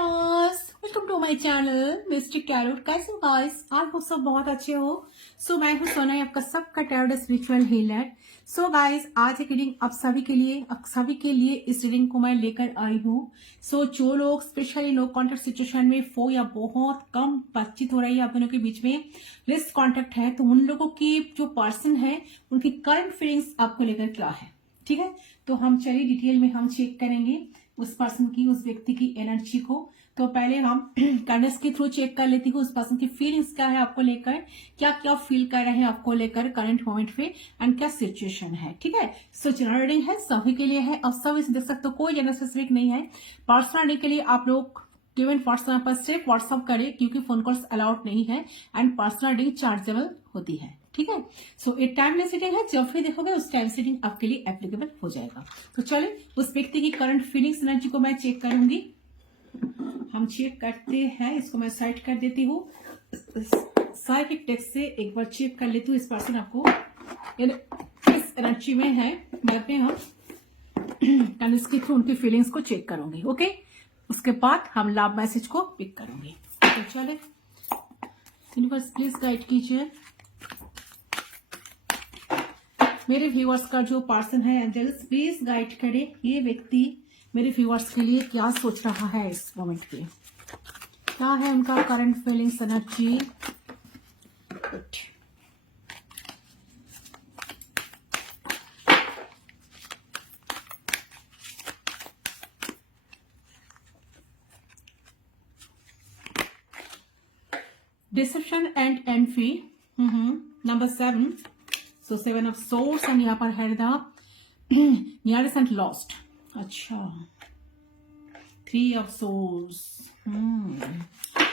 Viewers, welcome to my channel mister carrot. कैसे हो guys? आप लोग सब बहुत अच्छे हो। मैं हूँ सोना, आपका सबका टैरोट स्पिरिचुअल हीलर। गाइस, आज एक रीडिंग आप सभी के लिए इस रीडिंग को मैं लेकर आई हूँ। जो लोग स्पेशली नो कॉन्टेक्ट सिचुएशन में फो या बहुत कम बातचीत हो रही है आप दोनों के बीच में, लेस कॉन्टेक्ट है, तो उन लोगों की जो पर्सन है उनकी करंट फीलिंग्स आपको लेकर क्या है, ठीक है। तो हम चलिए डिटेल में हम चेक करेंगे उस पर्सन की, उस व्यक्ति की एनर्जी को। तो पहले हम कार्ड्स के थ्रू चेक कर लेती हूँ उस पर्सन की फीलिंग्स क्या है आपको लेकर, क्या क्या फील कर रहे हैं आपको लेकर करंट मोमेंट पे, एंड क्या सिचुएशन है, ठीक है। जनरल रीडिंग है, सभी के लिए है और सब इसे देख सकते हो, कोई जनरल स्पेसिफिक नहीं है। पर्सनल रीडिंग के लिए आप लोग गिवन पर्सन पर सिर्फ व्हाट्सअप करें क्योंकि फोन कॉल्स अलाउड नहीं है, एंड पर्सनल रीडिंग चार्जेबल होती है, ठीक है। ये टाइमलेस रीडिंग है, जब भी देखोगे उस टाइम रीडिंग आपके लिए एप्लीकेबल हो जाएगा। तो चले उस व्यक्ति की करंट फीलिंग्स एनर्जी को मैं चेक करूंगी। हम चेक करते हैं, इसको मैं साइड कर देती हूँ। साइकिक टेक्स्ट से एक बार चेक कर लेती हूँ इस पर्सन आपको किस एनर्जी में है। बाद में हम इसके थ्रू उनकी फीलिंग्स को चेक करूंगी, ओके। उसके बाद हम लव मैसेज को पिक करूंगी। तो चले, यूनिवर्स प्लीज गाइड कीजिए मेरे व्यूअर्स का जो पर्सन है। एंजल्स प्लीज गाइड करें ये व्यक्ति मेरे व्यूअर्स के लिए क्या सोच रहा है इस मोमेंट पे, क्या है उनका current feelings energy. Deception and envy, number 7। 7 of source, and यहाँ पर है नियरेस्ट एंड लॉस्ट। अच्छा, 3 ऑफ सोर्स।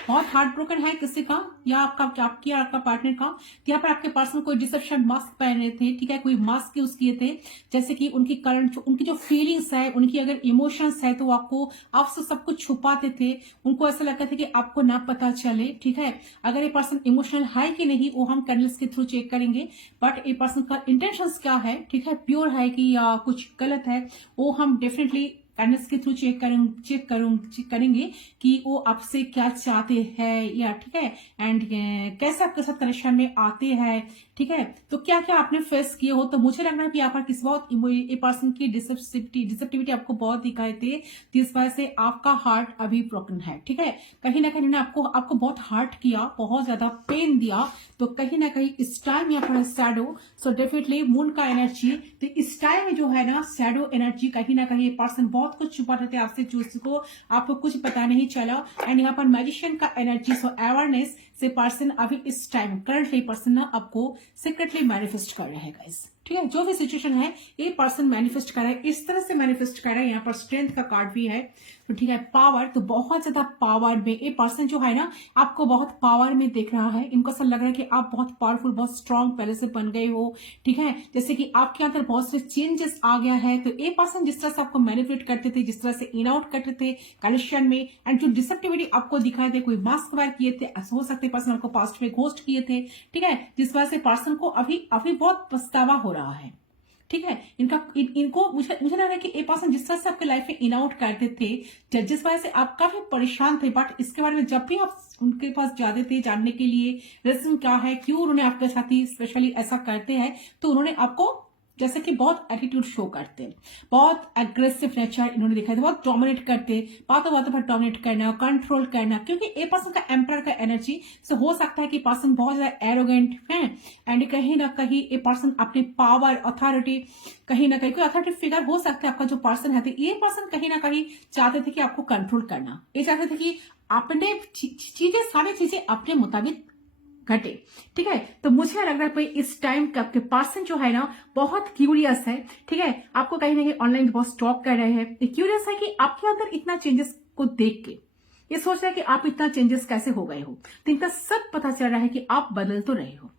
बहुत हार्ट ब्रोकन है किसी का, या आपकी आपका पार्टनर का। यहाँ पर आपके पर्सन कोई डिसेप्शन मास्क पहने थे, ठीक है, कोई मास्क यूज किए थे, जैसे कि उनकी करंट उनकी जो फीलिंग्स है, उनकी अगर इमोशंस है तो आपसे सब कुछ छुपाते थे। उनको ऐसा लगता था कि आपको ना पता चले, ठीक है। अगर ये पर्सन इमोशनल है कि नहीं वो हम कैंडल्स के थ्रू चेक करेंगे, बट ये पर्सन का इंटेंशंस क्या है, ठीक है, प्योर है कि या कुछ गलत है, वो हम डेफिनेटली कैंडल्स के थ्रू चेक करेंगे कि वो आपसे क्या चाहते हैं, या ठीक है, एंड कैसे आपके साथ कनेक्शन में आते हैं, ठीक है। तो क्या क्या आपने फेस किए हो। तो मुझे लग रहा है कि यहाँ पर किस बहुत ए पर्सन की डिसेप्टिविटी आपको बहुत दिखाए थे, जिस वजह से आपका हार्ट अभी ब्रोकन है, ठीक है। कहीं ना कहीं आपको बहुत हार्ट किया, बहुत ज्यादा पेन दिया। तो कहीं ना कहीं इस टाइम यहाँ पर शैडो, सो डेफिनेटली मून का एनर्जी, तो इस टाइम में जो है ना शैडो एनर्जी, कहीं ना कहीं पर्सन बहुत कुछ छुपा रहे थे आपसे, जिसको आपको कुछ पता नहीं चला। एंड यहाँ पर मैजिशियन का एनर्जी, सो अवेयरनेस से पर्सन अभी इस टाइम करंटली पर्सन ना आपको सीक्रेटली मैनिफेस्ट कर रहे हैं गाइस, ठीक है। जो भी सिचुएशन है ये पर्सन मैनिफेस्ट कर रहा है, इस तरह से मैनिफेस्ट कर रहा है। यहाँ पर स्ट्रेंथ का कार्ड भी है, तो ठीक है, पावर, तो बहुत ज्यादा पावर में ये पर्सन जो है ना आपको बहुत पावर में देख रहा है। इनको ऐसा लग रहा है कि आप बहुत पावरफुल, बहुत स्ट्रांग पहले से बन गए हो, ठीक है, जैसे कि आपके अंदर बहुत से चेंजेस आ गया है। तो ये पर्सन जिस तरह से आपको मैनिपुलेट करते थे, जिस तरह से इन आउट करते थे कनेक्शन में, एंड जो डिसेप्टिविटी आपको दिखाए थे, कोई मास्क वेयर किए थे, ऐसा हो सकते पर्सन आपको पास्ट में घोस्ट किए थे, ठीक है, जिस वजह से पर्सन को अभी बहुत पछतावा हो रहा है, ठीक है। इनको मुझे लग रहा है कि ये पर्सन जिस तरह से आपके लाइफ में इन आउट करते थे, जिस वजह से आप काफी परेशान थे, बट इसके बारे में जब भी आप उनके पास जाते थे जानने के लिए रीजन क्या है, क्यों उन्होंने आपके साथ ही स्पेशली ऐसा करते हैं, तो उन्होंने आपको जैसे कि बहुत एटीट्यूड शो करते, बहुत एग्रेसिव नेचर इन्होंने दिखाया था, बहुत डोमिनेट करते, बातों बातों पर डोमिनेट करना, कंट्रोल करना, क्योंकि ए पर्सन का एम्पर का एनर्जी से हो सकता है कि पर्सन बहुत ज्यादा एरोगेंट है, एंड कहीं ना कहीं ए पर्सन अपने पावर, अथॉरिटी, कहीं ना कहीं कोई अथॉरिटी फिगर हो सकता है आपका जो पर्सन है, तो ये पर्सन कहीं ना कहीं चाहते थे कि आपको कंट्रोल करना, ये चाहते थे कि अपने सारी चीजें अपने मुताबिक घटे, ठीक है। तो मुझे लग रहा है इस टाइम का आपके पर्सन जो है ना बहुत क्यूरियस है, ठीक है, आपको कहीं ना कहीं ऑनलाइन बहुत स्टॉक कर रहे हैं। क्यूरियस है कि आपके अंदर इतना चेंजेस को देख के ये सोच रहा है कि आप इतना चेंजेस कैसे हो गए हो। तो इनका सब पता चल रहा है कि आप बदल तो रहे हो,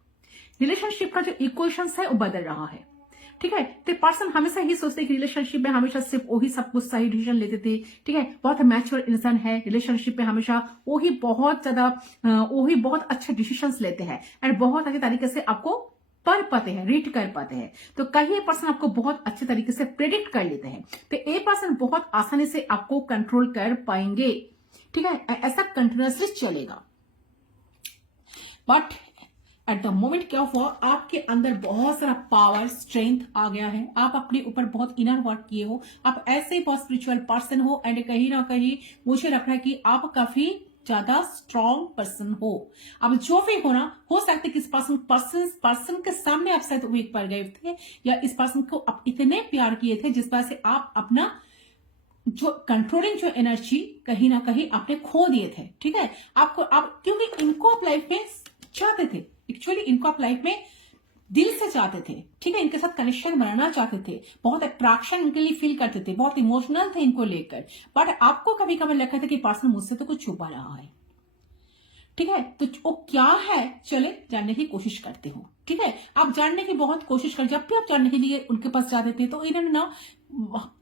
रिलेशनशिप का जो इक्वेशंस है वो बदल रहा है, ठीक है। तो पर्सन हमेशा ही सोचते हैं कि रिलेशनशिप में हमेशा सिर्फ वही सब कुछ सही डिसीजन लेते थे, ठीक है, बहुत मैच्योर इंसान है, रिलेशनशिप में हमेशा वही बहुत अच्छे डिसीजंस लेते हैं, एंड बहुत अच्छे तरीके से आपको पढ़ पाते हैं, रीड कर पाते हैं। तो कई पर्सन आपको बहुत अच्छे तरीके से प्रेडिक्ट कर लेते हैं, तो ए पर्सन बहुत आसानी से आपको कंट्रोल कर पाएंगे, ठीक है, ऐसा कंटिन्यूअसली चलेगा। बट एट द मोमेंट क्या हुआ, आपके अंदर बहुत सारा पावर स्ट्रेंथ आ गया है, आप अपने ऊपर बहुत इनर वर्क किए हो, आप ऐसे ही बहुत स्पिरिचुअल पर्सन हो, एंड कहीं ना कहीं मुझे लग रहा है कि आप काफी ज्यादा स्ट्रॉन्ग पर्सन हो। अब जो भी हो ना, हो सकता है कि इस पर्सन के सामने आप शायद वीक पड़ गए थे, या इस पर्सन को आप इतने प्यार किए थे जिस वजह से आप अपना जो कंट्रोलिंग जो एनर्जी कहीं ना कहीं आपने खो दिए थे। ठीक है, आपको आप क्योंकि इनको आप लाइफ में चाहते थे, एक्चुअली इनको आप लाइफ में दिल से चाहते थे। ठीक है, इनके साथ कनेक्शन बनाना चाहते थे, बहुत अट्रैक्शन इनके लिए फील करते थे, बहुत इमोशनल थे इनको लेकर। बट आपको कभी कभी लगता था कि पर्सन मुझसे तो कुछ छुपा रहा है। ठीक है, तो वो क्या है, चले जानने की कोशिश करते हो। ठीक है, आप जानने की बहुत कोशिश कर, जब भी आप जानने के लिए उनके पास जाते थे तो इन्होंने ना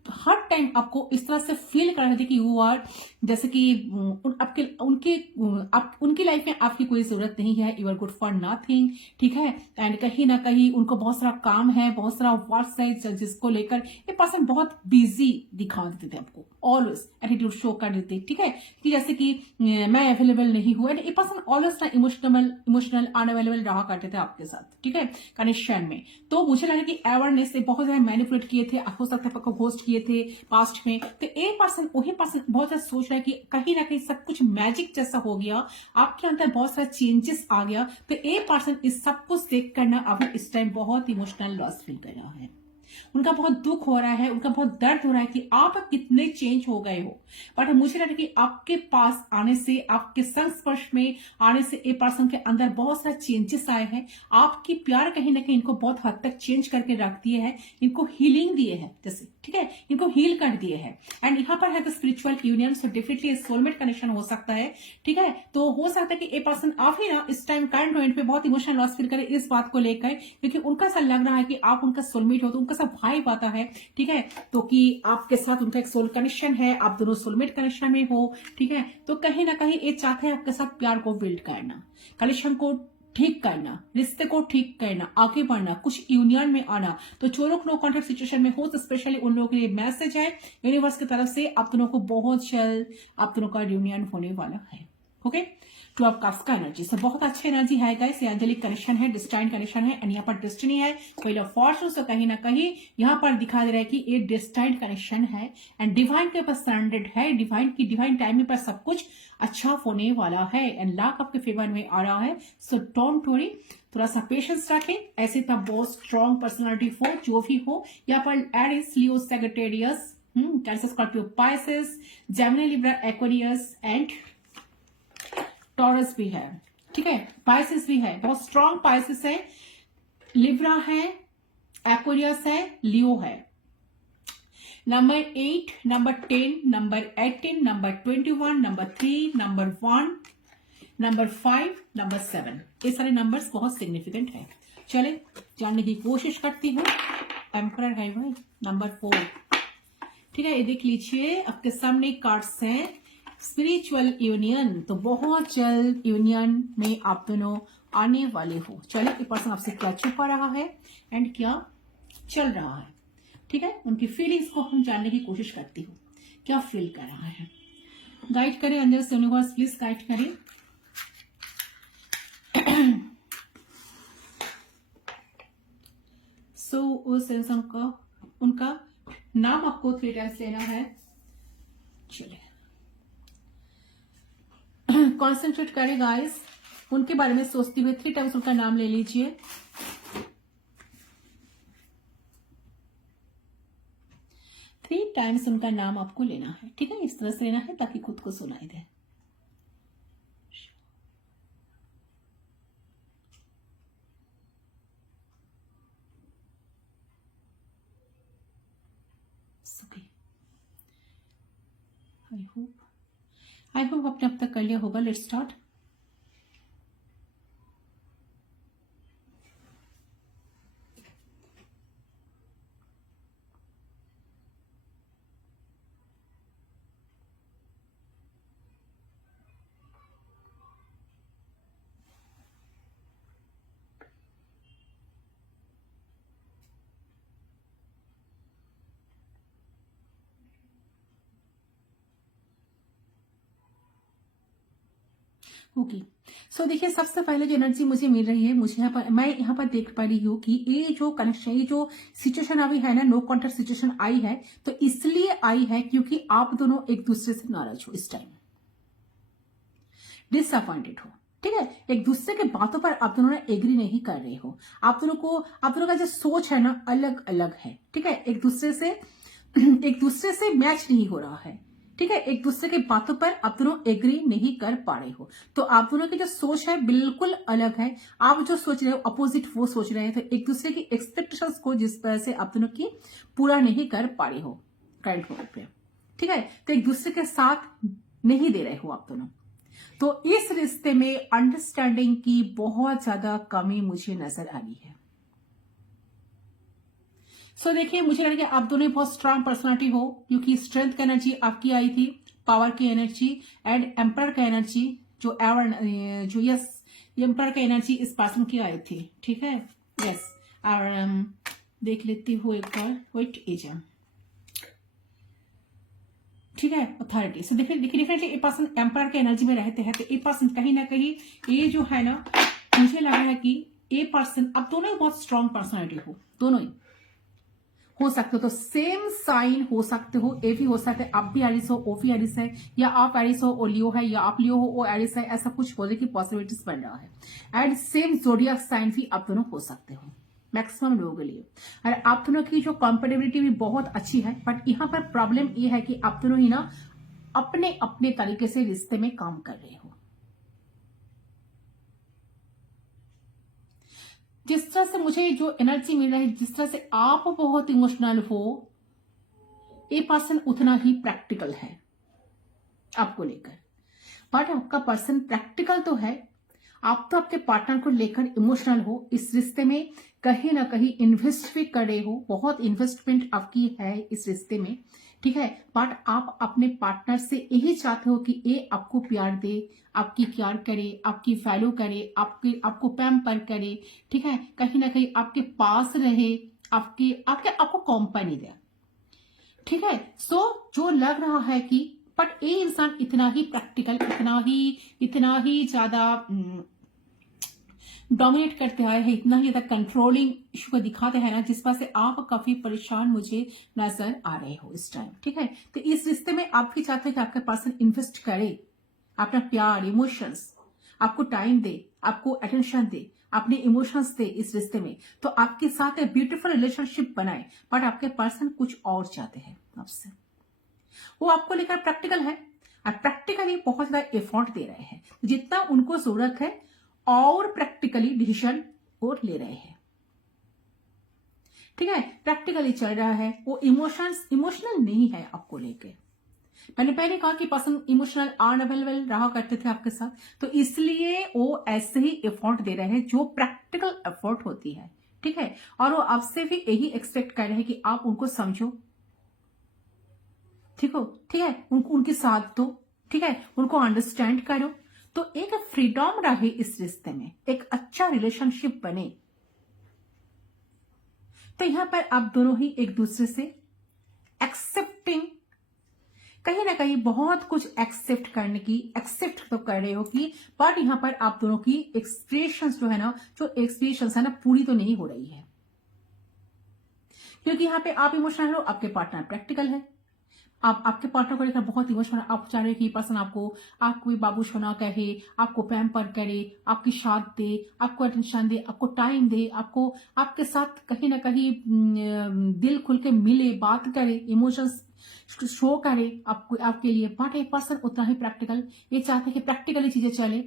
हर टाइम आपको इस तरह से फील कर रहे थे कि यू आर, जैसे कि आपके उनकी लाइफ में आपकी कोई जरूरत नहीं है, you are good for nothing. ठीक है, एंड कहीं ना कहीं उनको बहुत सारा काम है, बहुत सारा वर्क है, जिसको लेकर ये पर्सन बहुत बिजी दिखा देते थे आपको, ऑलवेज एटीट्यूड शो कर देते। ठीक है, कि जैसे कि मैं अवेलेबल नहीं हूं, एंड ये पर्सन ऑलवेज ना इमोशनल अनअवेलेबल रहा करते थे आपके साथ। ठीक है, कनेक्शन में। तो मुझे लगा कि अवेयरनेस से बहुत ज्यादा मैनिपुलेट किए थे, हो सकता है आपको होस्ट किए थे पास्ट में। तो एक पर्सन, वही पर्सन बहुत ज्यादा सोच रहा है कि कहीं ना कहीं सब कुछ मैजिक जैसा हो गया, आपके अंदर बहुत सारा चेंजेस आ गया। तो एक पर्सन इस सब कुछ देख कर ना अभी इस टाइम बहुत इमोशनल लॉस फील कर रहा है, उनका बहुत दुख हो रहा है, उनका बहुत दर्द हो रहा है कि आप कितने चेंज हो गए हो। बट मुझे लगता है कि आपके पास आने से, आपके संस्पर्श में आने से ए पर्सन के अंदर बहुत सारे चेंजेस आए हैं। आपकी प्यार कहीं ना कहीं इनको बहुत हद तक चेंज करके रख दिए है, इनको हीलिंग दिए है जैसे। ठीक है, इनको हील कर दिए है। एंड यहाँ पर है तो spiritual union, so definitely soulmate connection हो सकता है। ठीक है, तो हो सकता है कि ए पर्सन आप ही ना इस टाइम करंट मोमेंट पे बहुत इमोशनल लॉस फील करे इस बात को लेकर, क्योंकि उनका सा लग रहा है कि आप उनका सोलमेट हो, तो उनका सब वाइब आता है। ठीक है, तो कि आपके साथ उनका एक सोल कनेक्शन है, आप दोनों सोलमेट कनेक्शन में हो। ठीक है, तो कहीं ना कहीं ये चाहते हैं आपके साथ प्यार को बिल्ड करना, कनेक्शन को ठीक करना, रिश्ते को ठीक करना, आगे बढ़ना, कुछ यूनियन में आना। तो जो लोग नो कॉन्टेक्ट सिचुएशन में हो, तो स्पेशली उन लोगों के लिए मैसेज है यूनिवर्स की तरफ से, आप दोनों को बहुत जल्द आप दोनों का यूनियन होने वाला है। ओके, 12 कप्स का एनर्जी से बहुत अच्छी एनर्जी है गाइस, ये एंजेलिक कनेक्शन है, डिस्टाइन कनेक्शन है, एंड यहाँ पर डेस्टिनी है, व्हील ऑफ फॉर्चून। तो कहीं ना कहीं यहाँ पर दिखा दे रहा है कि ये डिस्टाइन कनेक्शन है, एंड डिवाइन के पास सरेंडेड है, डिवाइन टाइमिंग पर सब कुछ अच्छा होने वाला है, एंड लाख आपके फेवर में आ रहा है। सो डोंट वरी, थोड़ा सा पेशेंस रखें। ऐसे तब बहुत स्ट्रॉन्ग पर्सनालिटी हो, जो भी हो। यहाँ पर Aries, Leo, Sagittarius, Cancer, Scorpio, Pisces, Gemini, Libra, Aquarius and Taurus भी है। ठीक है, पाइसेस भी है, बहुत स्ट्रॉन्ग पाइसेस है, लिब्रा है, एक्वेरियस है, लियो है। Number 8, number 10, number 18, number 21, number 3, number 1, number 5, number 7, ये सारे नंबर्स बहुत सिग्निफिकेंट है। चले जानने की कोशिश करती हूँ। एम्परर है भाई, नंबर 4। ठीक है, ये देख लीजिए आपके सामने कार्ड्स हैं, स्पिरिचुअल यूनियन। तो बहुत जल्द यूनियन में आप दोनों आने वाले हो। चले, ये पर्सन आपसे क्या छुपा रहा है एंड क्या चल रहा है। ठीक है, उनकी फीलिंग्स को हम जानने की कोशिश करती हूँ, क्या फील कर रहा है। गाइड करें अंदर से यूनिवर्स, प्लीज गाइड करें। सो उस इंसान का, उनका नाम आपको 3 टाइम्स लेना है। चलिए कॉन्सेंट्रेट करें गाइस, उनके बारे में सोचते हुए 3 टाइम्स उनका नाम ले लीजिए। 3 टाइम्स उनका नाम आपको लेना है। ठीक है, इस तरह से लेना है ताकि खुद को सुनाई दे। आई होप आपने अब तक कर लिया होगा। Let's start. ओके। सो देखिए, सबसे पहले जो एनर्जी मुझे मिल रही है, मुझे मैं यहाँ पर देख पा रही हूँ कि ये जो कनेक्शन, ये जो सिचुएशन अभी है ना, नो कॉन्टेक्ट सिचुएशन आई है, तो इसलिए आई है क्योंकि आप दोनों एक दूसरे से नाराज हो, इस टाइम डिसअपॉइंटेड हो। ठीक है, एक दूसरे के बातों पर आप दोनों ने एग्री नहीं कर रहे हो। आप दोनों का जो सोच है ना, अलग अलग है। ठीक है, एक दूसरे से मैच नहीं हो रहा है। ठीक है, एक दूसरे के बातों पर आप दोनों एग्री नहीं कर पा रहे हो। तो आप दोनों की जो सोच है बिल्कुल अलग है। आप जो सोच रहे हो अपोजिट वो सोच रहे हैं, तो एक दूसरे की एक्सपेक्टेशंस को जिस तरह से आप दोनों की पूरा नहीं कर पा रहे हो करंट मोमेंट पे। ठीक है, तो एक दूसरे के साथ नहीं दे रहे हो आप दोनों। तो इस रिश्ते में अंडरस्टैंडिंग की बहुत ज्यादा कमी मुझे नजर आ रही है। सो देखिए, मुझे लग रहा है आप दोनों बहुत स्ट्रांग पर्सनालिटी हो, क्योंकि स्ट्रेंथ की एनर्जी आपकी आई थी, पावर की एनर्जी एंड एम्पर का एनर्जी जो यस, एम्पर का एनर्जी इस पर्सन की आई थी। ठीक है, यस। और देख लेती हूँ एक बार, वेट एजम। ठीक है, अथॉरिटी से देखिए डेफिनेटली ये पर्सन एम्पर के एनर्जी में रहते हैं, तो ये पर्सन कहीं ना कहीं ये जो है ना, मुझे लग रहा है कि ये पर्सन, अब दोनों ही बहुत स्ट्रांग पर्सनालिटी हो, दोनों ही हो सकते हो, तो सेम साइन हो सकते हो, ए भी हो सकता है, आप भी एरिस हो, ओ भी एरिस है, या आप एरिस हो ओ लियो है, या आप लियो हो ओ एरिस है, ऐसा कुछ होने की पॉसिबिलिटीज बन रहा है। एंड सेम जोडियक साइन भी आप दोनों हो सकते हो मैक्सिमम लोगों के लिए। और आप दोनों की जो कंपेटेबिलिटी भी बहुत अच्छी है, बट यहाँ पर प्रॉब्लम ये है कि आप दोनों ही ना अपने अपने तरीके से रिश्ते में काम कर रहे हो। जिस तरह से मुझे जो एनर्जी मिल रही है, जिस तरह से आप बहुत इमोशनल हो, ये पर्सन उतना ही प्रैक्टिकल है आपको लेकर। बट आपका पर्सन प्रैक्टिकल तो है, आप तो आपके पार्टनर को लेकर इमोशनल हो, इस रिश्ते में कहीं ना कहीं इन्वेस्ट भी कर रहे हो, बहुत इन्वेस्टमेंट आपकी है इस रिश्ते में। ठीक है, बट आप अपने पार्टनर से यही चाहते हो कि ये आपको प्यार दे, आपकी केयर करे, आपकी वैल्यू करे, आपको पैम्पर करे। ठीक है, कहीं ना कहीं आपके पास रहे, आपको कंपनी दे। ठीक है, सो जो लग रहा है कि बट ये इंसान इतना ही प्रैक्टिकल, इतना ही ज्यादा डोमिनेट करते आए हैं, इतना ही ज्यादा कंट्रोलिंग इशू को दिखाते हैं ना, जिस पर से आप काफी परेशान मुझे नजर आ रहे हो इस टाइम। ठीक है, तो इस रिश्ते में आप भी चाहते हैं कि आपका पर्सन इन्वेस्ट करे, अपना प्यार, इमोशंस, आपको टाइम दे, आपको अटेंशन दे, अपने इमोशंस दे इस रिश्ते में, तो आपके साथ एक ब्यूटीफुल रिलेशनशिप बनाए। बट आपके पर्सन कुछ और चाहते हैं आपसे, वो आपको लेकर प्रैक्टिकल है और प्रैक्टिकली बहुत ज्यादा एफर्ट दे रहे हैं, जितना उनको जरूरत है, और प्रैक्टिकली डिसीजन और ले रहे हैं। ठीक है, प्रैक्टिकली चल रहा है, वो इमोशनल नहीं है आपको लेके। मैंने पहले कहा कि पर्सन इमोशनल अनअवेलेबल रहा करते थे आपके साथ, तो इसलिए वो ऐसे ही एफर्ट दे रहे हैं जो प्रैक्टिकल एफर्ट होती है। ठीक है, और वो आपसे भी यही एक्सपेक्ट कर रहे हैं कि आप उनको समझो, ठीक है, उनके साथ दो, ठीक है, उनको अंडरस्टैंड करो, तो एक फ्रीडम रहे इस रिश्ते में, एक अच्छा रिलेशनशिप बने। तो यहां पर आप दोनों ही एक दूसरे से एक्सेप्टिंग, कहीं ना कहीं बहुत कुछ एक्सेप्ट तो कर रहे हो कि, बट यहां पर आप दोनों की एक्सप्रेशंस जो है ना, पूरी तो नहीं हो रही है, क्योंकि यहां पे आप इमोशनल हो, आपके पार्टनर प्रैक्टिकल है। आप आपके पार्टनर को लेकर बहुत इमोशनल, आप चाह रहे हैं कि पर्सन आपको भी बाबू सोना कहे, आपको पैम्पर करे, आपकी साथ दे, आपको अटेंशन दे, आपको टाइम दे, आपके साथ कहीं ना कहीं दिल खुल के मिले, बात करे, इमोशंस शो करे आपके लिए। बट एक पर्सन उतना ही प्रैक्टिकल, ये चाहते हैं कि प्रैक्टिकली चीजें चले,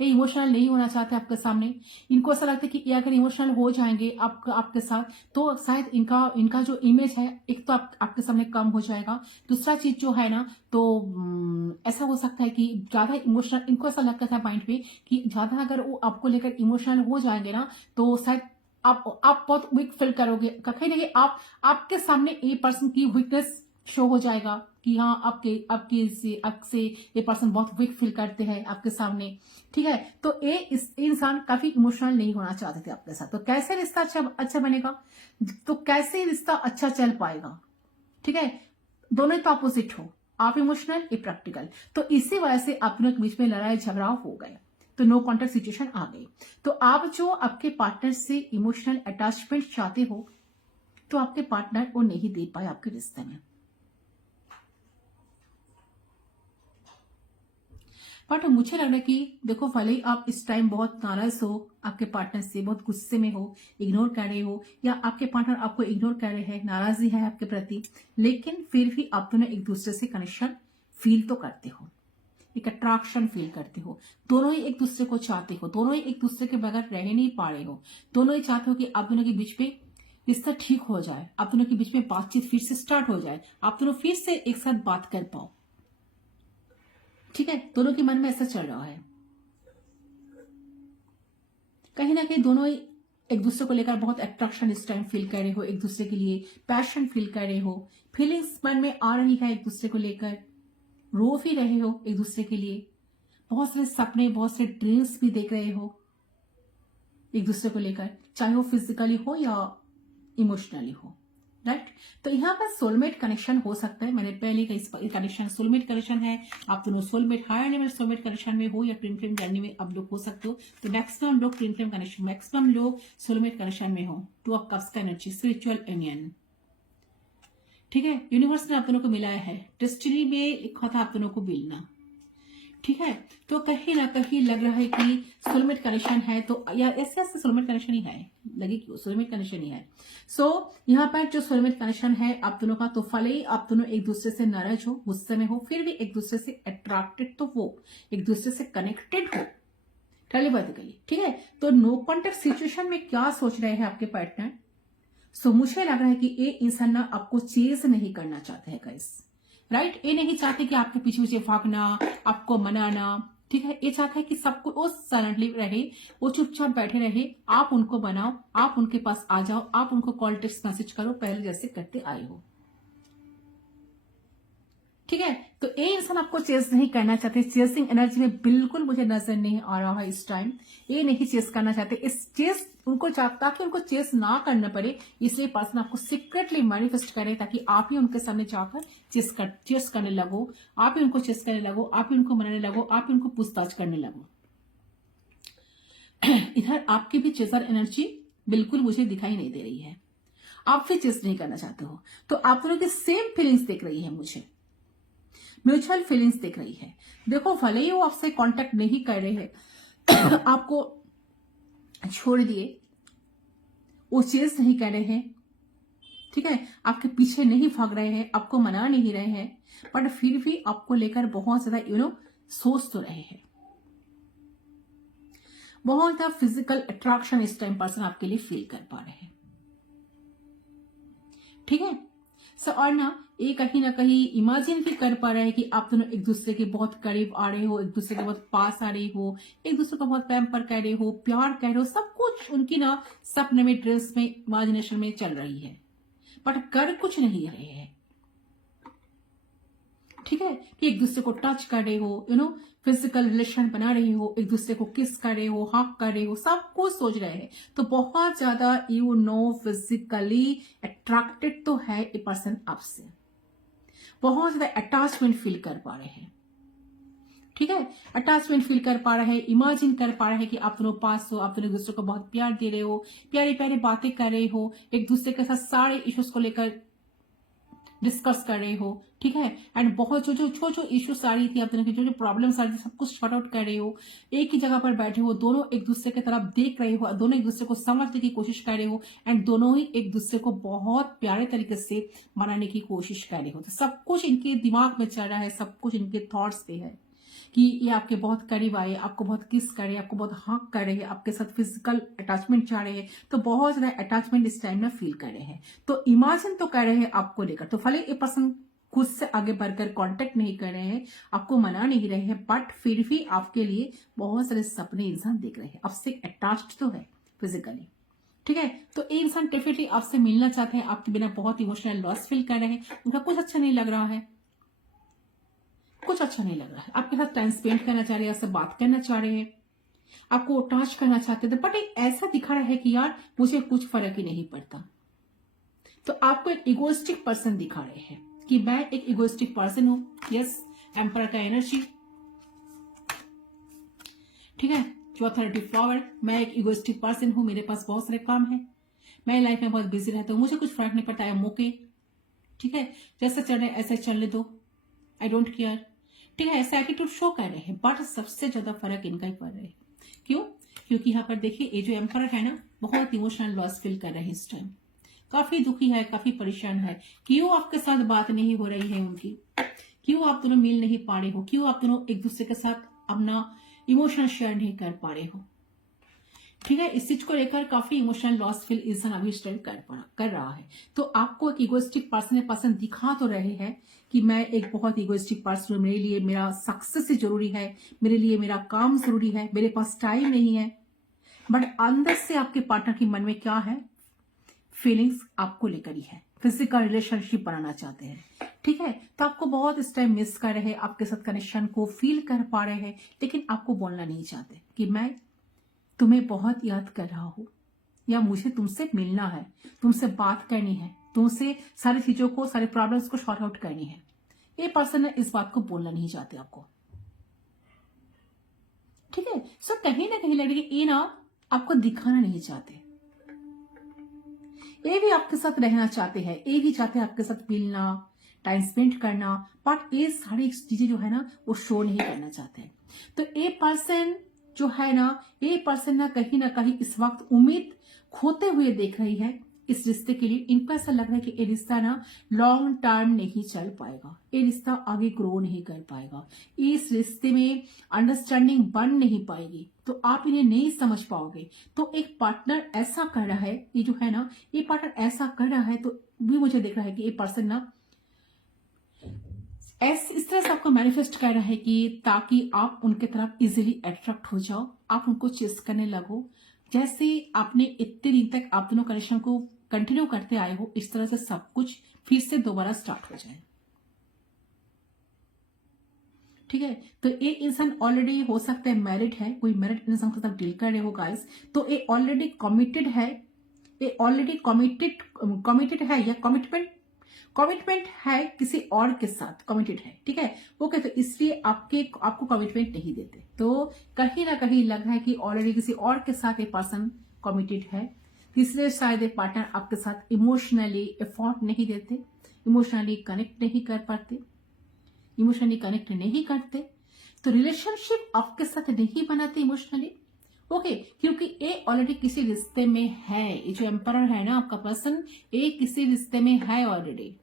ये इमोशनल नहीं होना चाहते आपके सामने। इनको ऐसा लगता है कि ये अगर इमोशनल हो जाएंगे आपके साथ, तो शायद इनका जो इमेज है, एक तो आपके सामने कम हो जाएगा, दूसरा चीज जो है ना, तो ऐसा हो सकता है कि ज्यादा इमोशनल, इनको ऐसा लगता था माइंड पे कि ज्यादा अगर वो आपको लेकर इमोशनल हो जाएंगे ना, तो शायद आप बहुत वीक फील करोगे, कहीं नहीं आपके सामने ये पर्सन की वीकनेस शो हो जाएगा कि हाँ, आपसे ये पर्सन बहुत वीक फील करते हैं आपके सामने। ठीक है, तो ये इंसान काफी इमोशनल नहीं होना चाहते थे आपके साथ, तो कैसे रिश्ता अच्छा बनेगा, तो कैसे रिश्ता अच्छा चल पाएगा। ठीक है, दोनों तो अपोजिट हो, आप इमोशनल, ये प्रैक्टिकल, तो इसी वजह से आप दोनों के बीच में लड़ाई झगड़ा हो गया। तो नो कॉन्टैक्ट सिचुएशन आ गई। तो आप जो आपके पार्टनर से इमोशनल अटैचमेंट चाहते हो, तो आपके पार्टनर वो नहीं दे पाए आपके रिश्ते में। बट मुझे लग रहा है कि देखो, भले ही आप इस टाइम बहुत नाराज हो आपके पार्टनर से, बहुत गुस्से में हो, इग्नोर कर रहे हो, या आपके पार्टनर आपको इग्नोर कर रहे हैं, नाराजगी है आपके प्रति, लेकिन फिर भी आप दोनों एक दूसरे से कनेक्शन फील तो करते हो, एक अट्रैक्शन फील करते हो, दोनों ही एक दूसरे को चाहते हो, दोनों ही एक दूसरे के बगैर रह नहीं पा रहे हो, दोनों ही चाहते हो कि आप दोनों के बीच में रिश्ता ठीक हो जाए, आप दोनों के बीच में बातचीत फिर से स्टार्ट हो जाए, आप दोनों फिर से एक साथ बात कर पाओ। ठीक है, दोनों के मन में ऐसा चल रहा है। कहीं ना कहीं दोनों ही एक दूसरे को लेकर बहुत अट्रैक्शन इस टाइम फील कर रहे हो, एक दूसरे के लिए पैशन फील कर रहे हो, फीलिंग्स मन में आ रही है एक दूसरे को लेकर, रो भी रहे हो एक दूसरे के लिए, बहुत सारे सपने, बहुत सारे ड्रीम्स भी देख रहे हो एक दूसरे को लेकर, चाहे वो फिजिकली हो या इमोशनली हो, राइट। तो यहाँ पर सोलमेट कनेक्शन हो सकता है। मैंने पहले कही कनेक्शन सोलमेट कनेक्शन है, आप दोनों soulmate higher level soulmate connection में हो या ट्विन फ्लेम जर्नी में आप लोग हो सकते हो। तो मैक्सिमम लोग ट्विन फ्लेम कनेक्शन, मैक्सिमम लोग सोलमेट कनेक्शन में हो। टू ऑफ कप्स का एनर्जी, स्पिरिचुअल यूनियन, ठीक है, यूनिवर्स ने आप दोनों को मिलाया है, डेस्टिनी में लिखा था आप दोनों को मिलना, ठीक है। तो कहीं ना कहीं लग रहा है कि सोलमेट कनेक्शन है, तो या ऐसे ऐसे सोलमेट कनेक्शन ही है, लगे क्यों सोलमेट कनेक्शन ही है। सो यहाँ पर जो सोलमेट कनेक्शन है आप दोनों का, तो भले ही आप दोनों एक दूसरे से नाराज हो, गुस्से में हो, फिर भी एक दूसरे से अट्रैक्टेड तो हो, एक दूसरे से कनेक्टेड हो टेलीपैथिकली, ठीक है। तो नो कॉन्टेक्ट सिचुएशन में क्या सोच रहे हैं आपके पार्टनर, सो मुझे लग रहा है कि ये इंसान ना आपको चेज नहीं करना चाहते हैं गाइस, राइट। ये नहीं चाहते कि आपके पीछे पीछे भागना, आपको मनाना, ठीक है। ये चाहता है कि सबको वो साइलेंटली रहे, वो चुपचाप बैठे रहे, आप उनको बनाओ, आप उनके पास आ जाओ, आप उनको कॉल टेक्स्ट मैसेज करो, पहले जैसे करते आए हो, ठीक है। तो ये इंसान आपको चेस नहीं करना चाहते, चेसिंग एनर्जी में बिल्कुल मुझे नजर नहीं आ रहा है इस टाइम। ये नहीं चेस करना चाहते, इस चेस उनको चाहता कि उनको चेस ना करना पड़े, इसलिए पर्सन आपको सीक्रेटली मैनिफेस्ट करे, ताकि आप ही उनके सामने जाकर चेस करने लगो, आप ही उनको चेस करने लगो, आप ही उनको मनाने लगो, आप ही उनको पूछताछ करने लगो। इधर आपकी भी चेसर एनर्जी बिल्कुल मुझे दिखाई नहीं दे रही है, आप भी चेस नहीं करना चाहते हो। तो आप दोनों की सेम फीलिंग्स दिख रही है मुझे, म्यूचुअल फीलिंग्स दिख रही है। देखो, भले ही वो आपसे कांटेक्ट नहीं कर रहे हैं आपको छोड़ दिए, वो चेस नहीं कर रहे हैं, ठीक है, आपके पीछे नहीं भाग रहे हैं, आपको मना नहीं रहे हैं, बट फिर भी आपको लेकर बहुत ज्यादा सोच तो रहे हैं, बहुत ज्यादा फिजिकल अट्रैक्शन इस टाइम पर्सन आपके लिए फील कर पा रहे हैं, ठीक है। और ना ये कहीं ना कहीं इमेजिन भी कर पा रहे हैं कि आप दोनों एक दूसरे के बहुत करीब आ रहे हो, एक दूसरे के बहुत पास आ रहे हो, एक दूसरे को बहुत पैम्पर कर रहे हो, प्यार कर रहे हो, सब कुछ उनकी ना सपने में, ड्रेस में, इमेजिनेशन में चल रही है, बट कर कुछ नहीं रहे हैं, ठीक है। कि एक दूसरे को टच कर रहे हो, फिजिकल रिलेशन बना रहे हो, एक दूसरे को किस कर रहे हो, हक कर रहे हो, सब कुछ सोच रहे हैं। तो बहुत ज्यादा फिजिकली अट्रैक्टेड तो है ये पर्सन आपसे, बहुत ज्यादा अटैचमेंट फील कर पा रहे हैं, ठीक है। अटैचमेंट फील कर पा रहे हैं, इमेजिन कर पा रहे हैं कि आप दोनों पास हो, आप दोनों एक दूसरे को बहुत प्यार दे रहे हो, प्यारी प्यारी बातें कर रहे हो, एक दूसरे के साथ सारे इश्यूज को लेकर डिस्कस कर रहे हो, ठीक है। एंड बहुत जो इश्यूज आ रही थी, आप दोनों की जो प्रॉब्लम्स आ रही थी, सब कुछ सॉर्ट आउट कर रहे हो, एक ही जगह पर बैठे हो, दोनों एक दूसरे की तरफ देख रहे हो, दोनों एक दूसरे को समझने की कोशिश कर रहे हो, एंड दोनों ही एक दूसरे को बहुत प्यारे तरीके से मनाने की कोशिश कर रहे हो। तो सब कुछ इनके दिमाग में चल रहा है, सब कुछ इनके थॉट्स पे है कि ये आपके बहुत करीब आए, आपको बहुत किस करे, आपको बहुत हक कर रहे हैं, आपके साथ फिजिकल अटैचमेंट चाह रहे हैं, तो बहुत ज्यादा अटैचमेंट इस टाइम में फील कर रहे हैं। तो इमेजिन तो कर रहे हैं आपको लेकर, तो भले ये पर्सन खुद से आगे बढ़कर कांटेक्ट नहीं कर रहे हैं, आपको मना नहीं रहे हैं, बट फिर भी आपके लिए बहुत सारे सपने इंसान देख रहे हैं, आपसे अटैच्ड तो है फिजिकली, ठीक है। तो ये इंसान डेफिनेटली आपसे मिलना चाहते हैं, आपके बिना बहुत इमोशनल लॉस फील कर रहे हैं, उनका कुछ अच्छा नहीं लग रहा है, कुछ अच्छा नहीं लग रहा है, आपके साथ टाइम स्पेंड करना चाह रहे हैं, आपसे बात करना चाह रहे हैं, आपको टच करना चाहते थे, बट ऐसा दिखा रहा है कि यार मुझे कुछ फर्क ही नहीं पड़ता। तो आपको एक इगोइस्टिक पर्सन दिखा रहे हैं कि मैं एक इगोइस्टिक पर्सन हूं, यस, एम्पर का एनर्जी, ठीक है। जो अथॉरिटी फॉरवर्ड, मैं एक इगोइस्टिक पर्सन हूं, मेरे पास बहुत सारे काम है, मैं लाइफ में बहुत बिजी रहता हूँ, मुझे कुछ फर्क नहीं पड़ता है, मौके, ठीक है, जैसे चल रहे ऐसे चलने दो, आई डोंट केयर, ठीक है, ऐसा एटीट्यूड शो कर रहे हैं। बट सबसे ज्यादा फर्क इनका ही पड़ रहा है। क्यों? क्योंकि यहाँ पर देखिए ये जो एम्पर है ना, बहुत इमोशनल लॉस फील कर रहे हैं इस टाइम, काफी दुखी है, काफी परेशान है। क्यों आपके साथ बात नहीं हो रही है उनकी, क्यों आप दोनों मिल नहीं पा रहे हो, क्यों आप दोनों एक दूसरे के साथ अपना इमोशन शेयर नहीं कर पा रहे हो, ठीक है। इस चीज को लेकर काफी इमोशनल लॉस फील इंसान अभी स्ट्रेंड कर रहा है। तो आपको एक इगोइस्टिक पर्सन पसंद दिखा तो रहे हैं कि मैं एक बहुत इगोइस्टिक पर्सन हूं, मेरे लिए मेरा सक्सेस ही जरूरी है, मेरे लिए मेरा काम जरूरी है, मेरे पास टाइम नहीं है। बट अंदर से आपके पार्टनर के मन में क्या है, फीलिंग्स आपको लेकर ही है, फिजिकल रिलेशनशिप बनाना चाहते हैं, ठीक है। तो आपको बहुत इस टाइम मिस कर रहे हैं, आपके साथ कनेक्शन को फील कर पा रहे हैं, लेकिन आपको बोलना नहीं चाहते कि मैं तुम्हें बहुत याद कर रहा हूं, या मुझे तुमसे मिलना है, तुमसे बात करनी है, तुमसे सारी चीजों को, सारे प्रॉब्लम्स को सॉर्ट आउट करनी है। ये पर्सन इस बात को बोलना नहीं चाहते आपको, ठीक है। सो कहीं ना कहीं लड़के ये ना आपको दिखाना नहीं चाहते, ये भी आपके साथ रहना चाहते हैं, ये भी चाहते हैं आपके साथ मिलना, टाइम स्पेंड करना, बट ये सारी चीजें जो है ना वो शो नहीं करना चाहते हैं। तो ये पर्सन जो है ना, ये पर्सन ना कहीं इस वक्त उम्मीद खोते हुए देख रही है इस रिश्ते के लिए। इनको ऐसा लग रहा है कि ये रिश्ता ना लॉन्ग टर्म नहीं चल पाएगा, ये रिश्ता आगे ग्रो नहीं कर पाएगा, इस रिश्ते में अंडरस्टैंडिंग बन नहीं पाएगी, तो आप इन्हें नहीं समझ पाओगे। तो एक पार्टनर ऐसा कर रहा है, ये जो है ना, ये पार्टनर ऐसा कर रहा है, तो भी मुझे देख रहा है कि ये पर्सन ना इस तरह से आपको मैनिफेस्ट कर रहा है कि ताकि आप उनके तरफ इजीली अट्रैक्ट हो जाओ, आप उनको चेस करने लगो, जैसे आपने इतने दिन तक आप दोनों कनेक्शन को कंटिन्यू करते आए हो, इस तरह से सब कुछ फिर से दोबारा स्टार्ट हो जाए, ठीक है। तो ये इंसान ऑलरेडी हो सकता है मैरिड है, कोई मैरिड इंसान के साथ डील कर रहे हो गाइस, तो ये ऑलरेडी कमिटेड है, ये ऑलरेडी कमिटेड है, या कमिटमेंट है किसी और के साथ, कमिटेड है, ठीक है। ओके, तो इसलिए आपको कमिटमेंट नहीं देते, तो कहीं ना कहीं लग रहा है कि ऑलरेडी किसी और के साथ ये पर्सन कमिटेड है, इसलिए शायद ये पार्टनर आपके साथ इमोशनली एफर्ट नहीं देते, इमोशनली कनेक्ट नहीं कर पाते, इमोशनली कनेक्ट नहीं करते, तो रिलेशनशिप आपके साथ नहीं बनाते इमोशनली, ओके, क्योंकि ये ऑलरेडी किसी रिश्ते में है। ये जो एम्परर है ना आपका पर्सन, ये किसी रिश्ते में है ऑलरेडी।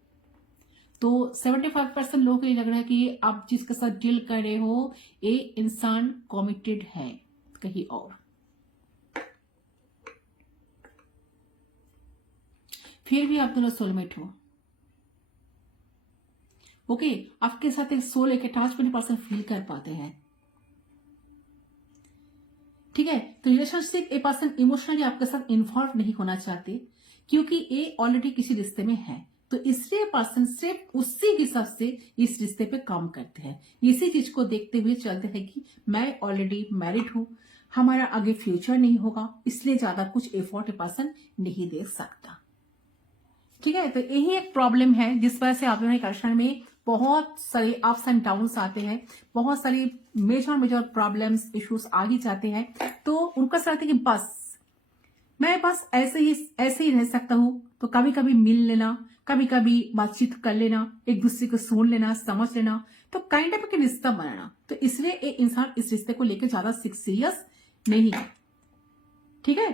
तो 75% लोगों को ये लग रहा है कि आप जिसके साथ डील कर रहे हो ये इंसान कमिटेड है कहीं और, फिर भी आप दोनों सोलमेट हो, ओके। आपके साथ एक सोल, एक अटैचमेंट पर्सन फील कर पाते हैं, ठीक है। तो रिलेशनशिप ए पर्सन इमोशनली आपके साथ इन्वॉल्व नहीं होना चाहते, क्योंकि ये ऑलरेडी किसी रिश्ते में है, तो इसलिए पर्सन सिर्फ उसी हिसाब से इस रिश्ते पे काम करते हैं, इसी चीज को देखते हुए चलते हैं कि मैं ऑलरेडी मैरिड हूं, हमारा आगे फ्यूचर नहीं होगा, इसलिए ज्यादा कुछ एफर्ट पर्सन नहीं दे सकता, ठीक है। तो यही एक प्रॉब्लम है जिस वजह से आप लोगों के कनेक्शन में बहुत सारे अप्स एंड डाउन्स आते हैं, बहुत सारी मेजर प्रॉब्लम्स इश्यूज आ ही जाते हैं। तो उनका ऐसा रहता है कि बस मैं बस ऐसे ही रह सकता हूं, तो कभी कभी मिल लेना, कभी कभी बातचीत कर लेना, एक दूसरे को सुन लेना, समझ लेना, तो काइंड ऑफ एक रिश्ता बनाना। तो इसलिए एक इंसान इस रिश्ते को लेकर ज्यादा सीरियस नहीं है, ठीक है।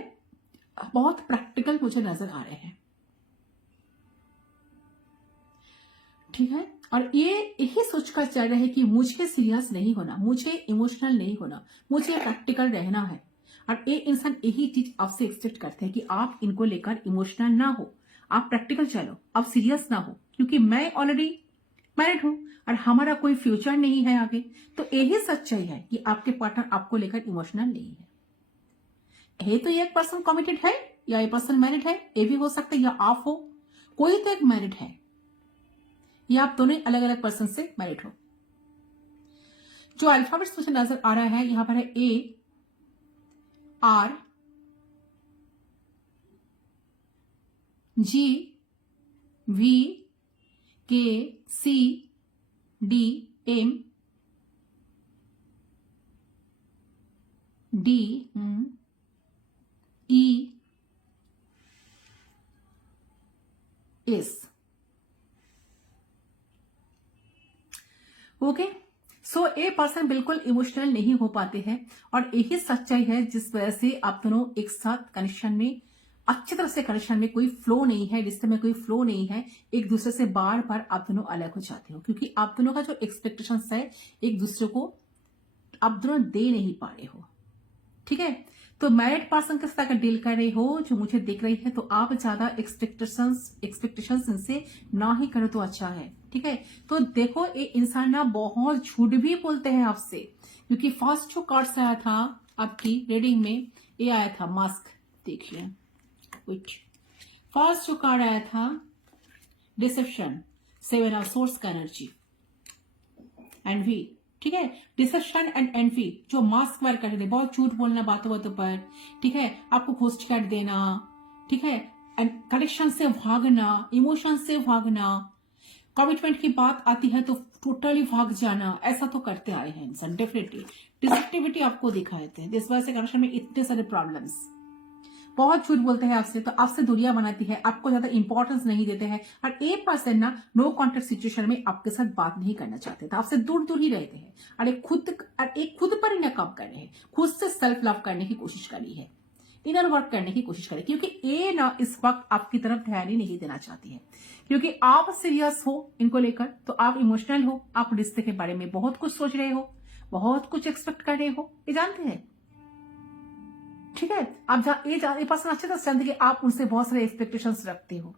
बहुत प्रैक्टिकल मुझे नजर आ रहे हैं, ठीक है। और ये यही सोचकर चल रहे हैं कि मुझे सीरियस नहीं होना, मुझे इमोशनल नहीं होना, मुझे प्रैक्टिकल रहना है। और ये इंसान यही चीज आपसे एक्सपेक्ट करते हैं कि आप इनको लेकर इमोशनल ना हो, आप प्रैक्टिकल चलो, आप सीरियस ना हो, क्योंकि मैं ऑलरेडी मैरिड हूं और हमारा कोई फ्यूचर नहीं है आगे। तो यही सच्चाई है कि आपके पार्टनर आपको लेकर इमोशनल नहीं है। ये तो ये एक पर्सन कमिटेड है, या ये पर्सन मैरिड है, ये भी हो सकता है, या आप हो, कोई तो एक मैरिड है, या आप दोनों अलग अलग पर्सन से मैरिड हो। जो अल्फाबेट्स मुझे नजर आ रहा है यहां पर है ए, are, G, V, K, C, D, M, D E S। Okay, so a person बिल्कुल इमोशनल नहीं हो पाते हैं और यही सच्चाई है जिस वजह से आप दोनों एक साथ कनेक्शन में अच्छी तरह से कनेक्शन में कोई फ्लो नहीं है, रिश्ते में कोई फ्लो नहीं है, एक दूसरे से बार बार आप दोनों अलग हो जाते हो क्योंकि आप दोनों का जो एक्सपेक्टेशंस है एक दूसरे को आप दोनों दे नहीं पा रहे हो। ठीक है, तो मैरिड पर्सन के साथ अगर डील कर रहे हो जो मुझे दिख रही है तो आप ज्यादा एक्सपेक्टेशंस इनसे ना ही करो तो अच्छा है। ठीक है, तो देखो ये इंसान ना बहुत झूठ भी बोलते हैं आपसे क्योंकि फर्स्ट जो कार्ड्स आया था आपकी रीडिंग में ये आया था मास्क। देखिए फर्स्ट जो कार्ड आया था डिसेप्शन, 7 ऑफ सोर्स का एनर्जी, एनवी। ठीक है, डिसेप्शन एंड एनवी जो मास्क वेयर करते थे, बहुत झूठ बोलना बातों बातों पर। ठीक है, आपको पोस्ट कार्ड देना, ठीक है, एंड कनेक्शन से भागना, इमोशन से भागना, कमिटमेंट की बात आती है तो टोटली भाग जाना, ऐसा तो करते आए हैं इंसान। डेफिनेटली डिस्ट्रक्टिविटी आपको दिखाए थे, इस वजह से कनेक्शन में इतने सारे प्रॉब्लम्स। बहुत झूठ बोलते हैं आपसे, तो आपसे दूरियां बनाती है, आपको ज्यादा इंपॉर्टेंस नहीं देते हैं और एक पर्सन ना नो कॉन्टेक्ट सिचुएशन में आपके साथ बात नहीं करना चाहते थे, आपसे दूर दूर ही रहते हैं और एक खुद पर ही ना काम कर रहे हैं, खुद से सेल्फ लव करने की कोशिश करी है, इनर वर्क करने की कोशिश करें क्योंकि ये ना इस वक्त आपकी तरफ ध्यान ही नहीं देना चाहती है क्योंकि आप सीरियस हो इनको लेकर, तो आप इमोशनल हो, आप रिश्ते के बारे में बहुत कुछ सोच रहे हो, बहुत कुछ एक्सपेक्ट कर रहे हो, ये जानते हैं। ठीक है, आप ये पर्सन अच्छे तरह से जानते कि आप उनसे बहुत सारे एक्सपेक्टेशंस रखते हो,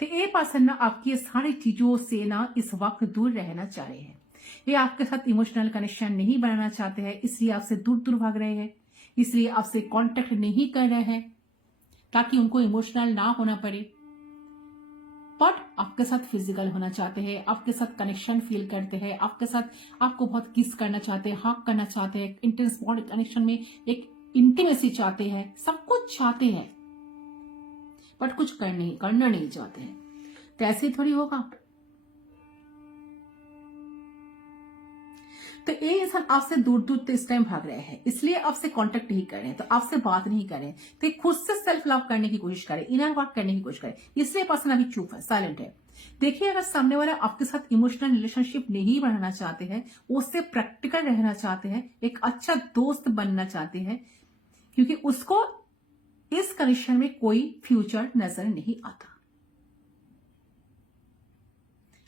तो ये पर्सन ना आपकी सारी चीजों से ना इस वक्त दूर रहना चाह रहे हैं। ये आपके साथ इमोशनल कनेक्शन नहीं बनाना चाहते हैं, इसलिए आपसे दूर दूर भाग रहे हैं, इसलिए आपसे कांटेक्ट नहीं कर रहे हैं ताकि उनको इमोशनल ना होना पड़े। बट आपके साथ फिजिकल होना चाहते हैं, आपके साथ कनेक्शन फील करते हैं, आपके साथ आपको बहुत किस करना चाहते हैं, हक करना चाहते हैं, इंटेंस बॉडी कनेक्शन में एक इंटीमेसी चाहते हैं, सब कुछ चाहते हैं बट कुछ करना नहीं चाहते हैं। तो ऐसे थोड़ी होगा। तो ये इंसान आपसे दूर दूर तो इस टाइम भाग रहे हैं, इसलिए आपसे कांटेक्ट नहीं कर रहे हैं, तो आपसे बात नहीं कर रहे हैं, तो ये खुद से सेल्फ लव करने की कोशिश करें, इनर वर्क करने की कोशिश करें, इसलिए पर्सन अभी चुप है, साइलेंट है। देखिए अगर सामने वाला आपके साथ इमोशनल रिलेशनशिप नहीं बनाना चाहते हैं, उससे प्रैक्टिकल रहना चाहते हैं, एक अच्छा दोस्त बनना चाहते हैं क्योंकि उसको इस कनेक्शन में कोई फ्यूचर नजर नहीं आता।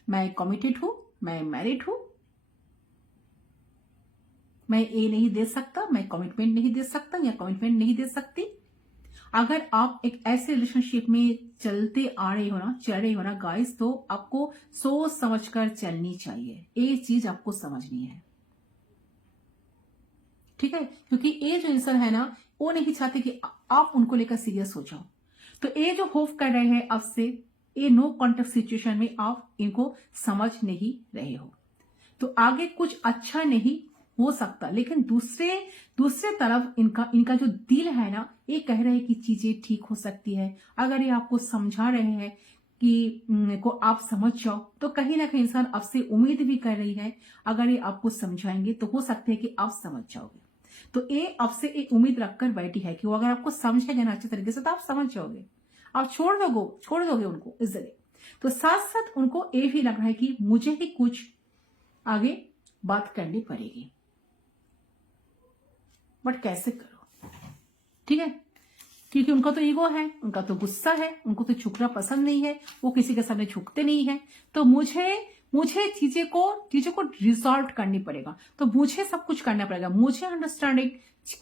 मैं कमिटेड हूं, मैं मैरिड हूं, मैं ये नहीं दे सकता, मैं कमिटमेंट नहीं दे सकता या कमिटमेंट नहीं दे सकती। अगर आप एक ऐसे रिलेशनशिप में चल रहे हो ना गाइस, तो आपको सोच समझकर चलनी चाहिए, ये चीज आपको समझनी है। ठीक है, क्योंकि ये जो इंसान है ना वो नहीं चाहते कि आप उनको लेकर सीरियस हो जाओ, तो ये जो होप कर रहे हैं आपसे, ये नो कॉन्टेक्ट सिचुएशन में आप इनको समझ नहीं रहे हो, तो आगे कुछ अच्छा नहीं हो सकता। लेकिन दूसरे तरफ इनका जो दिल है ना, ये कह रहे हैं कि चीजें ठीक हो सकती है। अगर ये आपको समझा रहे हैं कि को आप समझ जाओ, तो कहीं ना कहीं इंसान आपसे उम्मीद भी कर रही है, अगर ये आपको समझाएंगे तो हो सकता है कि आप समझ जाओगे। तो ये आपसे एक उम्मीद रखकर बैठी है कि वो अगर आपको समझेगा ना अच्छे तरीके से तो आप समझ जाओगे, आप छोड़ दोगे उनको इजीली। तो साथ साथ उनको ये भी लग रहा है कि मुझे ही कुछ आगे बात करनी पड़ेगी, बट कैसे करो। ठीक है, क्योंकि उनका तो ईगो है, उनका तो गुस्सा है, उनको तो झुकना पसंद नहीं है, वो किसी के सामने झुकते नहीं है। तो मुझे चीजों को रिजॉल्व करनी पड़ेगा, तो मुझे सब कुछ करना पड़ेगा, मुझे अंडरस्टैंडिंग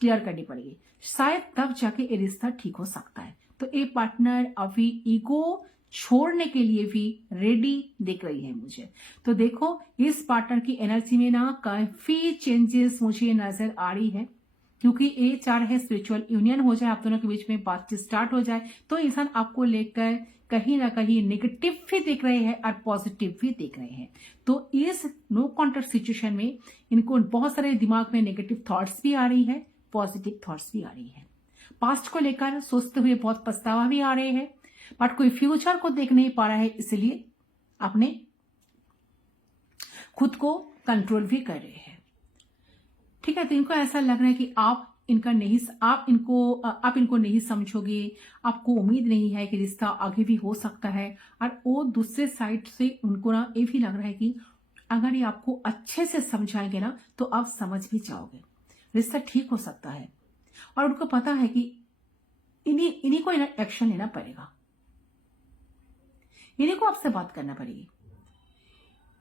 क्लियर करनी पड़ेगी, शायद तब जाके ये रिश्ता ठीक हो सकता है। तो ये पार्टनर अभी ईगो छोड़ने के लिए भी रेडी दिख रही है मुझे। तो देखो इस पार्टनर की एनर्जी में ना काफी चेंजेस मुझे नजर आ रही है, क्योंकि ये चाह रहे स्पिरिचुअल यूनियन हो जाए, आप दोनों के बीच में बातचीत स्टार्ट हो जाए। तो इंसान आपको लेकर कहीं ना कहीं नेगेटिव भी देख रहे हैं और पॉजिटिव भी देख रहे हैं। तो इस नो कॉन्टेक्ट सिचुएशन में इनको बहुत सारे दिमाग में नेगेटिव थॉट्स भी आ रही है, पॉजिटिव थॉट्स भी आ रही है, पास्ट को लेकर सोचते हुए बहुत पछतावा भी आ रहे हैं, बट कोई फ्यूचर को देख नहीं पा रहा है, इसलिए अपने खुद को कंट्रोल भी कर रहे हैं। ठीक है, तो इनको ऐसा लग रहा है कि आप इनको नहीं समझोगे, आपको उम्मीद नहीं है कि रिश्ता आगे भी हो सकता है। और वो दूसरे साइड से उनको ना ये भी लग रहा है कि अगर ये आपको अच्छे से समझाएंगे ना तो आप समझ भी जाओगे, रिश्ता ठीक हो सकता है। और उनको पता है कि इन्हीं को एक्शन लेना पड़ेगा, इन्हीं को आपसे बात करना पड़ेगी।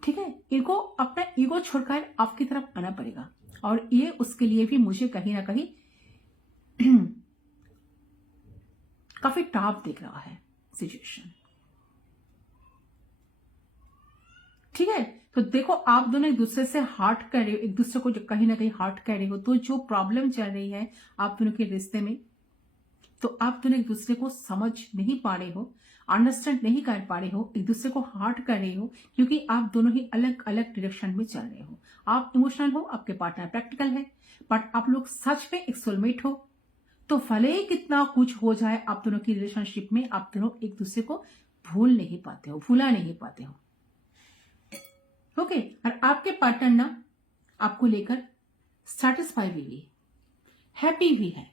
ठीक है, इनको अपना ईगो छोड़कर आपकी तरफ आना पड़ेगा। और ये उसके लिए भी मुझे कहीं ना कहीं काफी टफ दिख रहा है सिचुएशन। ठीक है, तो देखो आप दोनों एक दूसरे से हर्ट कर रहे हो, एक दूसरे को जो कहीं ना कहीं हर्ट कर रहे हो, तो जो प्रॉब्लम चल रही है आप दोनों के रिश्ते में, तो आप दोनों एक दूसरे को समझ नहीं पा रहे हो, अंडरस्टैंड नहीं कर पा रहे हो, एक दूसरे को हर्ट कर रहे हो, क्योंकि आप दोनों ही अलग अलग डायरेक्शन में चल रहे हो। आप इमोशनल हो, आपके पार्टनर प्रैक्टिकल है, बट आप लोग सच में एक सोलमेट हो। तो भले ही कितना कुछ हो जाए आप दोनों की रिलेशनशिप में, आप दोनों एक दूसरे को भूल नहीं पाते हो, भूला नहीं पाते हो। ओके, और आपके पार्टनर ना आपको लेकर सेटिस्फाई भी, हैप्पी भी है।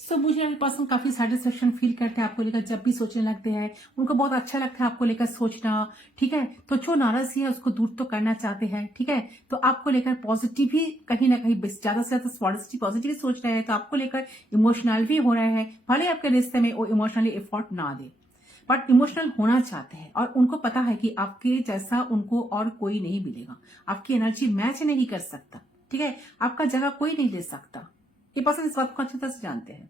सो मुझे आपके पर्सन काफी सेटिस्फेक्शन फील करते हैं आपको लेकर, जब भी सोचने लगते हैं उनको बहुत अच्छा लगता है आपको लेकर सोचना। ठीक है, तो जो नाराजगी है उसको दूर तो करना चाहते हैं। ठीक है, तो आपको लेकर पॉजिटिव भी कहीं ना कहीं ज्यादा से ज्यादा पॉजिटिव सोच रहे हैं, तो आपको लेकर इमोशनल भी हो रहे हैं। भले आपके रिश्ते में वो इमोशनली एफर्ट ना दे, बट इमोशनल होना चाहते हैं। और उनको पता है कि आपके जैसा उनको और कोई नहीं मिलेगा, आपकी एनर्जी मैच नहीं कर सकता। ठीक है, आपका जगह कोई नहीं ले सकता, ये पर्सन इस बात को अच्छी तरह से जानते हैं।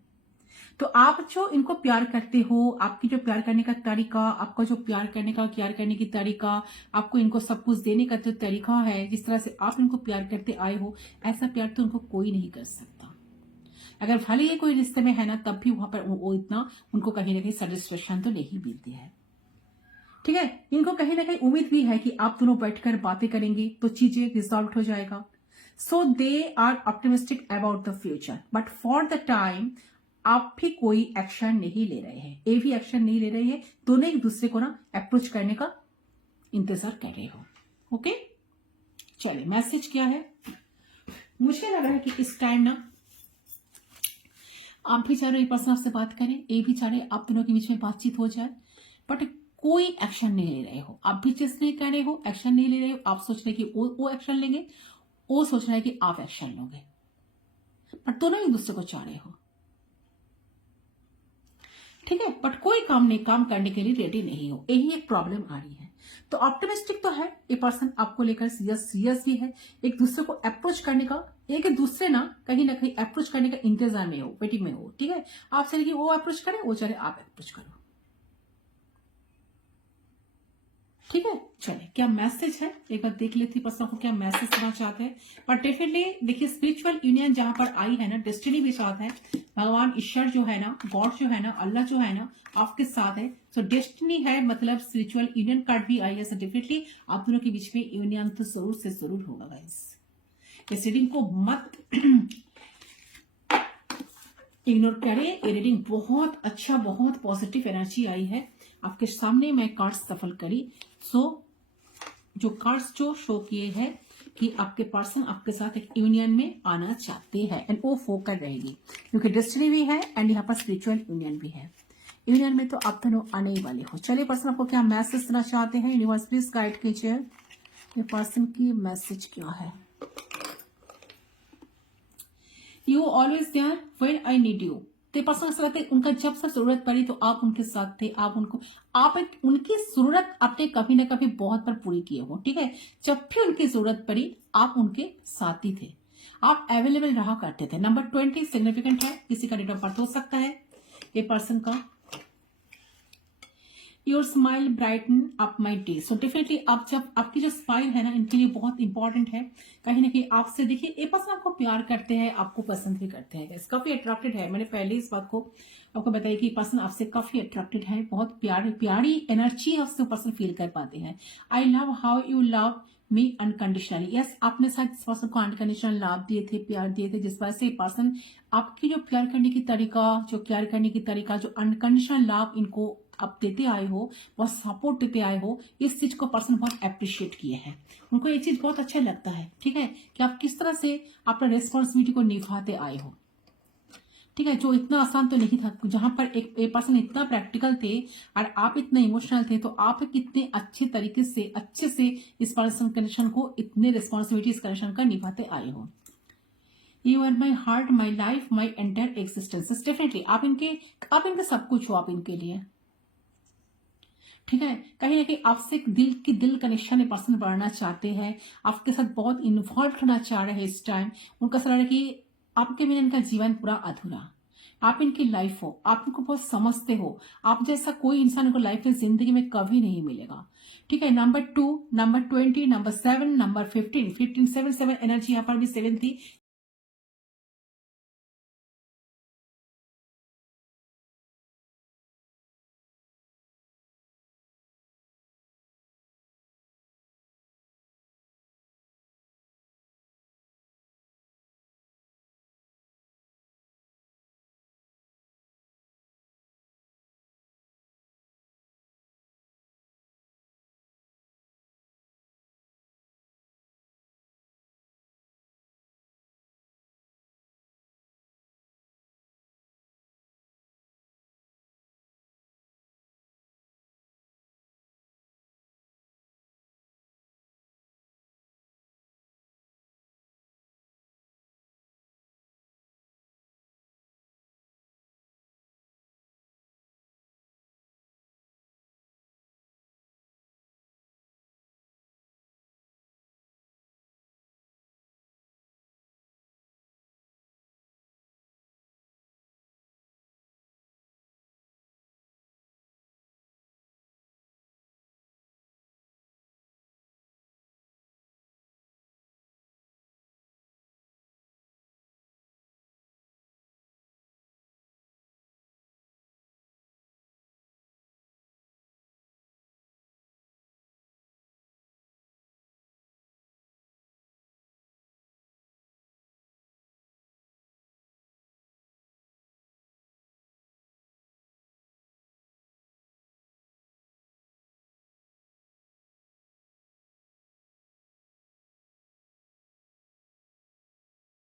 तो आप जो इनको प्यार करते हो, आपकी जो प्यार करने का तरीका, आपका जो प्यार करने की तरीका, आपको इनको सब कुछ देने का जो तरीका है, जिस तरह से आप इनको प्यार करते आए हो, ऐसा प्यार तो उनको कोई नहीं कर सकता। अगर भले ये कोई रिश्ते में है ना, तब भी वहां पर वो इतना उनको कहीं ना कहीं सेटिस्फेक्शन तो नहीं मिलती है। ठीक है, इनको कहीं ना कहीं उम्मीद भी है कि आप दोनों बैठकर बातें करेंगे तो चीजें रिजॉल्व हो जाएगा। So they are optimistic about the future, but for the time आप भी कोई एक्शन नहीं ले रहे हैं, ये भी एक्शन नहीं ले रहे हैं, दोनों एक दूसरे को ना अप्रोच करने का इंतजार कर रहे हो। ओके, चलिए मैसेज क्या है। मुझे लग रहा है कि इस टाइम ना आप भी चाह रहे हो ये पर्सन आपसे बात करें, ये भी चाह रहे आप दोनों के बीच में बातचीत हो जाए, बट कोई एक्शन नहीं ले रहे हो। आप भी चीज नहीं कर रहे हो, एक्शन नहीं ले रहे हो। आप सोच रहे कि वो एक्शन लेंगे, वो सोच रहा है कि आप एक्शन लोगे, बट दोनों एक दूसरे को चाह रहे हो। ठीक है, बट कोई काम करने के लिए रेडी नहीं हो, यही एक प्रॉब्लम आ रही है। तो ऑप्टिमिस्टिक तो है ये पर्सन, आपको लेकर सीरियस भी है, एक दूसरे को अप्रोच करने का, एक दूसरे ना कहीं अप्रोच करने का इंतजार में हो, वेटिंग में हो। ठीक है, आप चाहे कि वो अप्रोच करे, वो चाहे आप अप्रोच करो। ठीक है, चलिए क्या मैसेज है एक बार देख लेती पर्सन को क्या मैसेज देना चाहते हैं। बट डेफिनेटली देखिए स्पिरिचुअल यूनियन जहां पर आई है ना, डेस्टिनी भी साथ है, भगवान ईश्वर जो है ना, गॉड जो है ना, अल्लाह जो है ना आपके साथ है। सो डेस्टिनी है, मतलब स्पिरिचुअल यूनियन कार्ड भी आई है। सो डेफिनेटली आप दोनों के बीच में यूनियन तो जरूर से जरूर होगा गाइस। इस रीडिंग को मत इग्नोर करें, ये रीडिंग बहुत अच्छा, बहुत पॉजिटिव एनर्जी आई है आपके सामने। मैं कार्ड्स सफल करी, सो जो कार्ड्स जो शो किए हैं कि आपके पर्सन आपके साथ एक यूनियन में आना चाहते हैं, एंड वो फोकस रहेगी क्योंकि डेस्टिनी भी है एंड यहाँ पर स्पिरिचुअल यूनियन भी है। यूनियन में तो आप दोनों आने ही वाले हो। चलिए पर्सन आपको क्या मैसेज देना चाहते हैं, यूनिवर्स प्लीज गाइड कीजिए, ये पर्सन की मैसेज क्या है। You always there when I need you. तो पर्सन ऐसा लगता है उनका जब सब जरूरत पड़ी तो आप उनके साथ थे, आप उनकी जरूरत आपने कभी ना कभी बहुत बार पूरी किए हो। ठीक है, जब भी उनकी जरूरत पड़ी आप उनके साथ ही थे, आप अवेलेबल रहा करते थे। नंबर 20 सिग्निफिकेंट है, किसी का डेट ऑफ बर्थ हो सकता है ये पर्सन का। Your smile brighten up my day. So definitely आप जब आपकी जो स्माइल है ना इनके लिए बहुत इंपॉर्टेंट है। कहीं ना कहीं आपसे देखिए ये पर्सन आपको प्यार करते हैं, आपको पसंद भी करते हैं, काफी अट्रैक्टेड है। मैंने पहले इस बात को आपको बताया कि पर्सन आपसे काफी अट्रैक्टेड है, बहुत प्यारी एनर्जी आपसे पर्सन फील कर पाते हैं। I love how you love me unconditionally. Yes, आपने शायद इस पर्सन को अनकंडीशनल लव दिए थे, प्यार दिए थे, जिस वजह से पर्सन आपकी जो प्यार करने की तरीका, जो केयर करने की तरीका, जो अनकंडीशनल लव इनको आप देते आए हो, बहुत सपोर्ट देते आए हो, इस चीज को पर्सन बहुत अप्रिशिएट किए हैं। उनको ये चीज बहुत अच्छा लगता है, ठीक है, कि आप किस तरह से अपना रेस्पॉन्सिबिलिटी को निभाते आए हो, ठीक है, जो इतना आसान तो नहीं था, जहां पर एक पर्सन इतना प्रैक्टिकल थे और आप इतने इमोशनल थे, तो आप कितने अच्छे तरीके से अच्छे से इस पर्सन कनेक्शन को, इतने रिस्पॉन्सिबिलिटी इस कनेक्शन का निभाते आए हो। You are my heart, my life, my entire existence. Definitely आप इनके सब कुछ हो, आप इनके लिए, ठीक है, कहीं ना कहीं आपसे एक दिल कनेक्शन पर्सन बढ़ना चाहते हैं, आपके साथ बहुत इन्वॉल्व होना चाह रहे हैं इस टाइम। उनका सलाह है कि आपके बिना इनका जीवन पूरा अधूरा, आप इनकी लाइफ हो, आप इनको बहुत समझते हो, आप जैसा कोई इंसान इनको लाइफ में जिंदगी में कभी नहीं मिलेगा, ठीक है। Number 2, number 20, number 7, number 15, 7 energy यहाँ पर भी 7 थी,